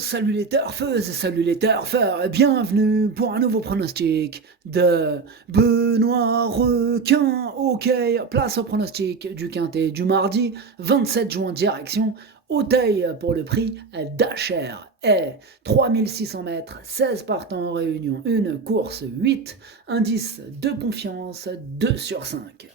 salut les turfeuses, salut les turfeurs, bienvenue pour un nouveau pronostic de Benoît Requin. Ok, place au pronostic du quintet du mardi 27 juin, direction Auteuil pour le prix d'Acher. Et 3600 mètres, 16 partants en réunion, une course 8, indice de confiance 2 sur 5.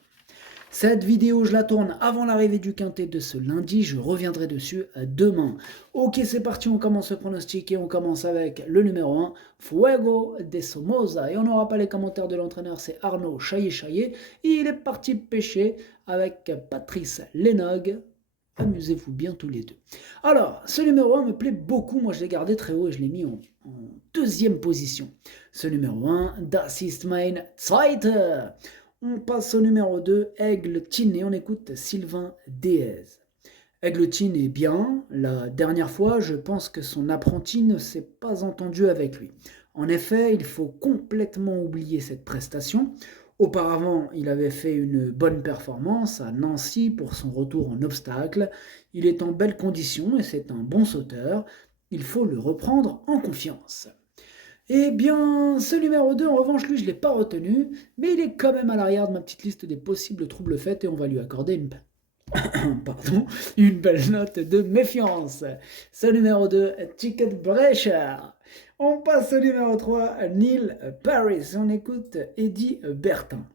Cette vidéo, je la tourne avant l'arrivée du quintet de ce lundi. Je reviendrai dessus demain. Ok, c'est parti, on commence le pronostic et on commence avec le numéro 1, Fuego de Somoza. Et on n'aura pas les commentaires de l'entraîneur, c'est Arnaud Chaillet-Chaillet. Il est parti pêcher avec Patrice Lénog. Amusez-vous bien tous les deux. Alors, ce numéro 1 me plaît beaucoup. Moi, je l'ai gardé très haut et je l'ai mis en deuxième position. Ce numéro 1, Das ist mein Zweiter. On passe au numéro 2, Aigle-Tin, et on écoute Sylvain Déez. Aigle-Tin est bien. La dernière fois, je pense que son apprenti ne s'est pas entendu avec lui. En effet, il faut complètement oublier cette prestation. Auparavant, il avait fait une bonne performance à Nancy pour son retour en obstacle. Il est en belle condition et c'est un bon sauteur. Il faut le reprendre en confiance. Eh bien, ce numéro 2, en revanche, lui, je ne l'ai pas retenu, mais il est quand même à l'arrière de ma petite liste des possibles troubles faits et on va lui accorder une belle note de méfiance. Ce numéro 2, Ticket Brecher. On passe au numéro 3, Neil Paris. On écoute Eddie Bertin.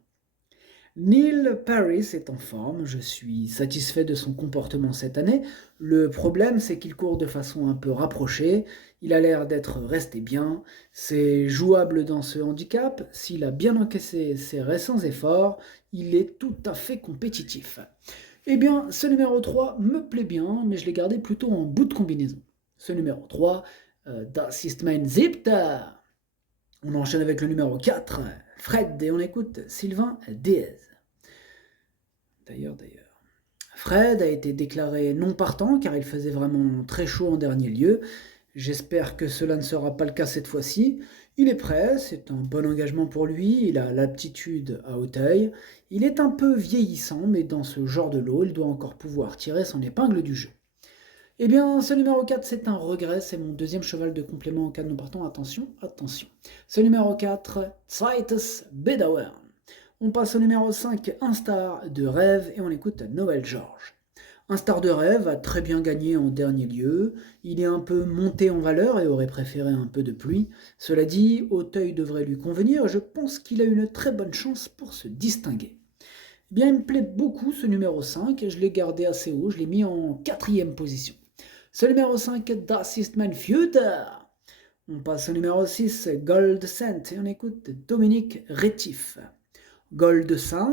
Neil Paris est en forme, je suis satisfait de son comportement cette année. Le problème, c'est qu'il court de façon un peu rapprochée. Il a l'air d'être resté bien. C'est jouable dans ce handicap. S'il a bien encaissé ses récents efforts, il est tout à fait compétitif. Eh bien, ce numéro 3 me plaît bien, mais je l'ai gardé plutôt en bout de combinaison. Ce numéro 3, Das ist mein Siebter. On enchaîne avec le numéro 4, Fred, et on écoute Sylvain Déez. D'ailleurs. Fred a été déclaré non partant car il faisait vraiment très chaud en dernier lieu. J'espère que cela ne sera pas le cas cette fois-ci. Il est prêt, c'est un bon engagement pour lui, il a l'aptitude à Auteuil. Il est un peu vieillissant, mais dans ce genre de lot, il doit encore pouvoir tirer son épingle du jeu. Eh bien, ce numéro 4, c'est un regret, c'est mon deuxième cheval de complément en cas de non partant. Attention. Ce numéro 4, Zweites Bedauern. On passe au numéro 5, Un star de rêve, et on écoute Noël Georges. Un star de rêve a très bien gagné en dernier lieu, il est un peu monté en valeur et aurait préféré un peu de pluie. Cela dit, Auteuil devrait lui convenir, je pense qu'il a une très bonne chance pour se distinguer. Eh bien, il me plaît beaucoup ce numéro 5, je l'ai gardé assez haut, je l'ai mis en 4e position. Ce numéro 5, Das ist mein Future. On passe au numéro 6, Gold Cent, et on écoute Dominique Rétif. Gold Cent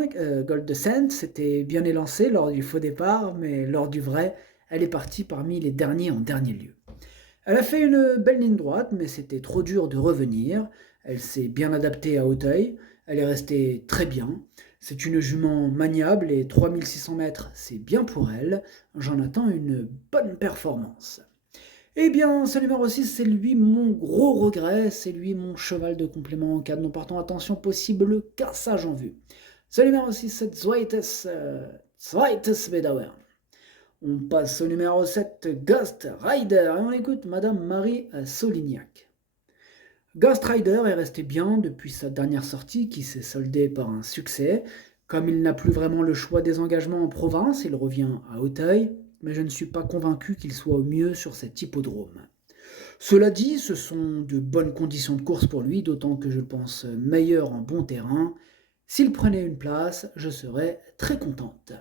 s'était bien élancée lors du faux départ, mais lors du vrai, elle est partie parmi les derniers en dernier lieu. Elle a fait une belle ligne droite, mais c'était trop dur de revenir. Elle s'est bien adaptée à Auteuil, elle est restée très bien. C'est une jument maniable et 3600 mètres, c'est bien pour elle. J'en attends une bonne performance. Eh bien, ce numéro 6, c'est lui mon gros regret, c'est lui mon cheval de complément en cas de non partant. Attention, possible cassage en vue. Ce numéro 6, c'est Zweites Bedauern. On passe au numéro 7, Ghost Rider, et on écoute Madame Marie Solignac. Ghost Rider est resté bien depuis sa dernière sortie qui s'est soldée par un succès. Comme il n'a plus vraiment le choix des engagements en province, il revient à Auteuil, mais je ne suis pas convaincu qu'il soit au mieux sur cet hippodrome. Cela dit, ce sont de bonnes conditions de course pour lui, d'autant que je le pense meilleur en bon terrain. S'il prenait une place, je serais très contente.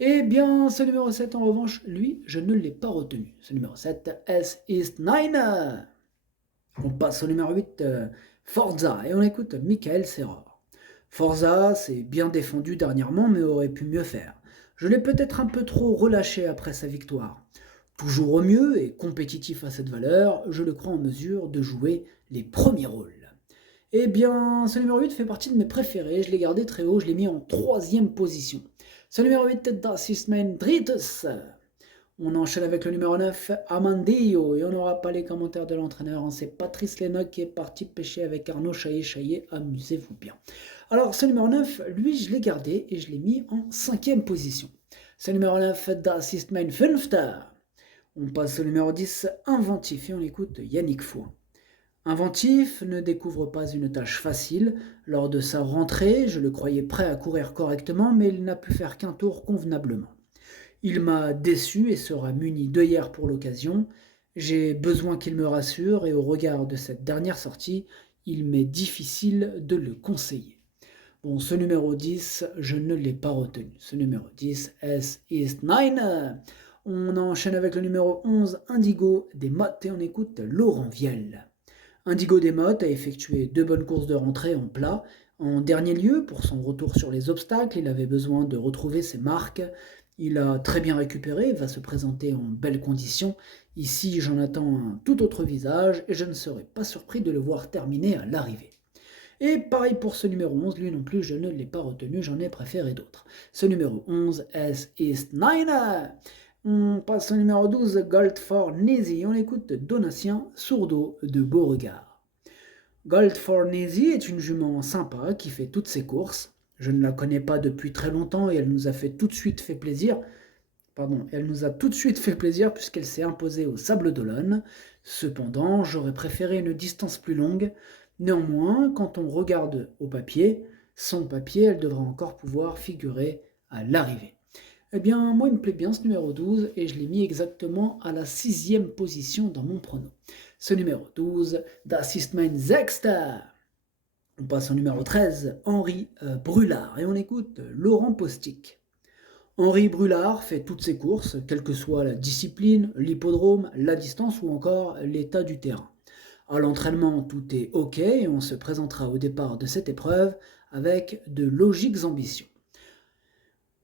Eh bien, ce numéro 7, en revanche, lui, je ne l'ai pas retenu. Ce numéro 7, Es ist Nine. On passe au numéro 8, Forza, et on écoute Michael Serra. Forza s'est bien défendu dernièrement, mais aurait pu mieux faire. Je l'ai peut-être un peu trop relâché après sa victoire. Toujours au mieux et compétitif à cette valeur, je le crois en mesure de jouer les premiers rôles. Eh bien, ce numéro 8 fait partie de mes préférés, je l'ai gardé très haut, je l'ai mis en 3e position. Ce numéro 8, Das ist mein Drittes. On enchaîne avec le numéro 9, Amandillo, et on n'aura pas les commentaires de l'entraîneur, c'est Patrice Lénog qui est parti pêcher avec Arnaud Chaillet, amusez-vous bien. Alors ce numéro 9, lui je l'ai gardé et je l'ai mis en 5e position. Ce numéro 9, Das ist mein Fünfter. On passe au numéro 10, Inventif, et on écoute Yannick Fouin. Inventif ne découvre pas une tâche facile. Lors de sa rentrée, je le croyais prêt à courir correctement, mais il n'a pu faire qu'un tour convenablement. Il m'a déçu et sera muni d'œillères pour l'occasion. J'ai besoin qu'il me rassure et au regard de cette dernière sortie, il m'est difficile de le conseiller. Bon, ce numéro 10, je ne l'ai pas retenu. Ce numéro 10, S is 9. On enchaîne avec le numéro 11, Indigo des Mottes, et on écoute Laurent Viel. Indigo des Mottes a effectué 2 bonnes courses de rentrée en plat. En dernier lieu, pour son retour sur les obstacles, il avait besoin de retrouver ses marques. Il a très bien récupéré, va se présenter en belles conditions. Ici, j'en attends un tout autre visage et je ne serais pas surpris de le voir terminer à l'arrivée. Et pareil pour ce numéro 11, lui non plus, je ne l'ai pas retenu, j'en ai préféré d'autres. Ce numéro 11, S is 9. On passe au numéro 12, Gold for Nezy. On écoute Donatien Sourdeau de Beauregard. Gold for Nezy est une jument sympa qui fait toutes ses courses. Je ne la connais pas depuis très longtemps et elle nous a tout de suite fait plaisir puisqu'elle s'est imposée au Sable d'Olonne. Cependant, j'aurais préféré une distance plus longue. Néanmoins, quand on regarde au papier, son papier, elle devrait encore pouvoir figurer à l'arrivée. Eh bien, moi, il me plaît bien ce numéro 12 et je l'ai mis exactement à la 6e position dans mon prono. Ce numéro 12, Das ist mein Sechster. On passe au numéro 13, Henri Brulard, et on écoute Laurent Postic. Henri Brulard fait toutes ses courses, quelle que soit la discipline, l'hippodrome, la distance ou encore l'état du terrain. À l'entraînement, tout est ok et on se présentera au départ de cette épreuve avec de logiques ambitions.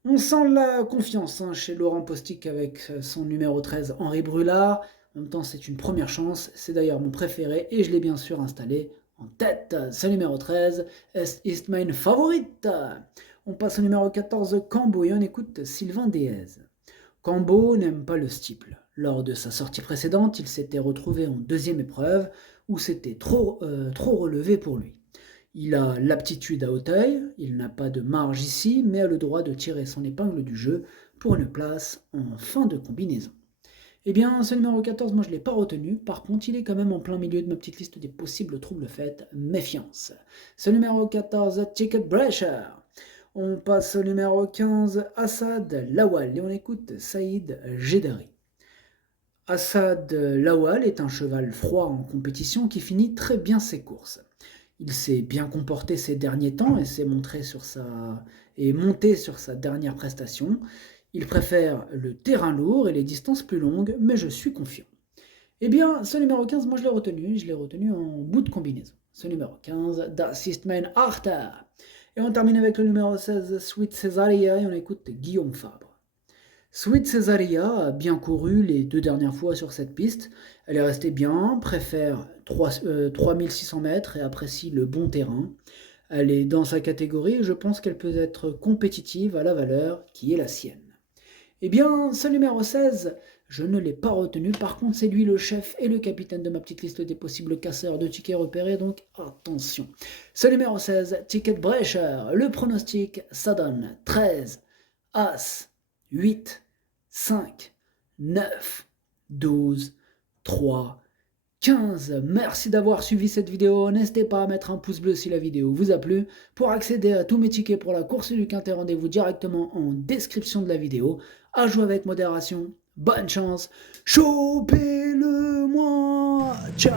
On sent la confiance chez Laurent Postic avec son numéro 13, Henri Brulard. En même temps, c'est une première chance. C'est d'ailleurs mon préféré et je l'ai bien sûr installé en tête. Ce numéro 13, es ist mein Favorit. On passe au numéro 14, Cambo, et on écoute Sylvain Déez. Cambo n'aime pas le steeple. Lors de sa sortie précédente, il s'était retrouvé en 2e épreuve où c'était trop relevé pour lui. Il a l'aptitude à Auteuil, il n'a pas de marge ici, mais a le droit de tirer son épingle du jeu pour une place en fin de combinaison. Eh bien, ce numéro 14, moi je ne l'ai pas retenu, par contre il est quand même en plein milieu de ma petite liste des possibles troubles faits, méfiance. Ce numéro 14, Ticket Breacher. On passe au numéro 15, Assad Lawal, et on écoute Saïd Gédari. Assad Lawal est un cheval froid en compétition qui finit très bien ses courses. Il s'est bien comporté ces derniers temps et s'est monté sur sa dernière prestation. Il préfère le terrain lourd et les distances plus longues, mais je suis confiant. Eh bien, ce numéro 15, moi je l'ai retenu en bout de combinaison. Ce numéro 15, Das ist mein Achter. Et on termine avec le numéro 16, Sweet Cesaria, et on écoute Guillaume Fabre. Sweet Cesaria a bien couru les 2 dernières fois sur cette piste. Elle est restée bien, préfère 3600 mètres et apprécie le bon terrain. Elle est dans sa catégorie et je pense qu'elle peut être compétitive à la valeur qui est la sienne. Eh bien, ce numéro 16, je ne l'ai pas retenu. Par contre, c'est lui le chef et le capitaine de ma petite liste des possibles casseurs de tickets repérés, donc attention. Ce numéro 16, Ticket Breacher, le pronostic, ça donne 13, As, 8, 5, 9, 12, 3, 15. Merci d'avoir suivi cette vidéo. N'hésitez pas à mettre un pouce bleu si la vidéo vous a plu. Pour accéder à tous mes tickets pour la course du Quintet, rendez-vous directement en description de la vidéo. À jouer avec modération. Bonne chance. Chopez-le-moi. Ciao.